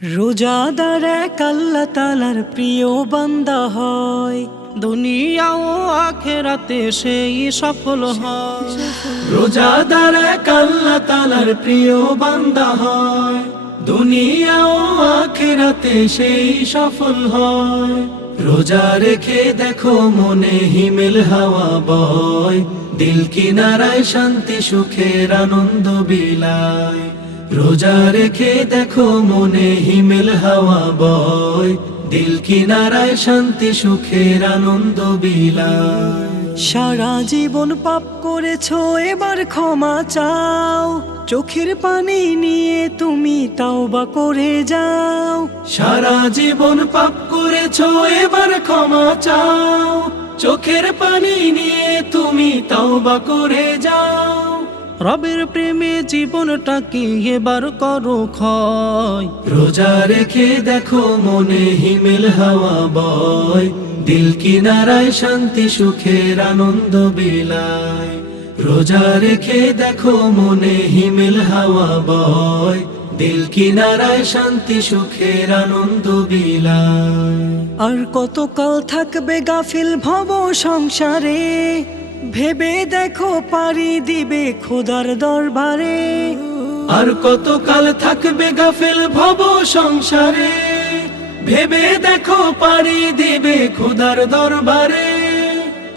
রোজাদার এক আল্লাহ তাআলার প্রিয় বান্দা হয়, দুনিয়া ও আখিরাতে সেই সফল হয়। রোজাদার এক আল্লাহ তাআলার প্রিয় বান্দা হয়, দুনিয়া ও আখিরাতে সেই সফল হয়। রোজা রেখে দেখো মনে হিমেল হাওয়া বয়, দিল কিনারায় শান্তি সুখের আনন্দ বিলায়। রোজা রেখে দেখো মনে হিমেল হাওয়া বয়, দিল কিনারায় শান্তি সুখের আনন্দ বিলায়। সারা জীবন পাপ করেছো, এবার ক্ষমা চাও, চোখের পানি নিয়ে তুমি তাওবা করে যাও। সারা জীবন পাপ করেছো, এবার ক্ষমা চাও, চোখের পানি নিয়ে তুমি তাওবা করে যাও। রবের প্রেমে জীবনটাকে এবার করো ক্ষয়। রোজা রেখে দেখো মনে হিমেল হাওয়া বয়, দিল কিনারায় শান্তি সুখের আনন্দ বিলায়। রোজা রেখে দেখো মনে হিমেল হাওয়া বয়, দিল কিনারায় শান্তি সুখের আনন্দ বিলায়। আর কতকাল থাকবে গাফিল ভব সংসারে, ভেবে দেখো পারি দিবে খোদার দরবারে। আর কতকাল থাকবে গাফিল ভব সংসারে, ভেবে দেখো পারি দিবে খোদার দরবারে।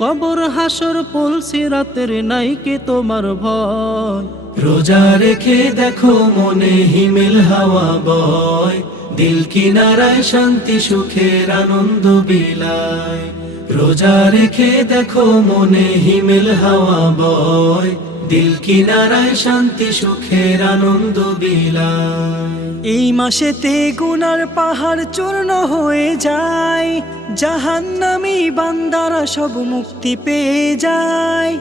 কবর হাসর পুল সিরাতের নাই কে তোমার ভয়। রোজা রেখে দেখো মনে হিমেল হাওয়া বয়, দিল কিনারায় শান্তি সুখের আনন্দ বিলায়। রোজা রেখে দেখো মনে হিমেল হাওয়া বয়, দিল কিনারায় শান্তি সুখের আনন্দ বিলায়। এই মাসেতে গুনার পাহাড় চূর্ণ হয়ে যায়, জাহান্নামী বান্দারা সব মুক্তি পেয়ে যায়।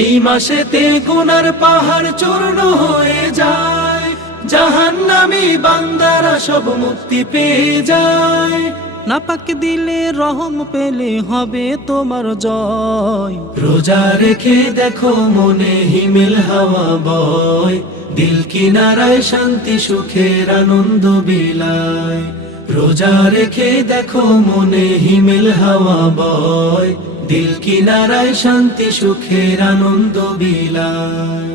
এই মাসেতে গুনার পাহাড় চূর্ণ হয়ে যায়, জাহান্নামী বান্দারা সব মুক্তি পেয়ে যায়। নাপাক দিলে রহম পেলে হবে তোমার জয়। রোজা রেখে দেখো মনে হিমেল হাওয়া বয়, দিল কিনারায় শান্তি সুখের আনন্দ বিলায়। রোজা রেখে দেখো মনে হিমেল হাওয়া বয়, দিল কিনারায় শান্তি সুখের আনন্দ বিলায়।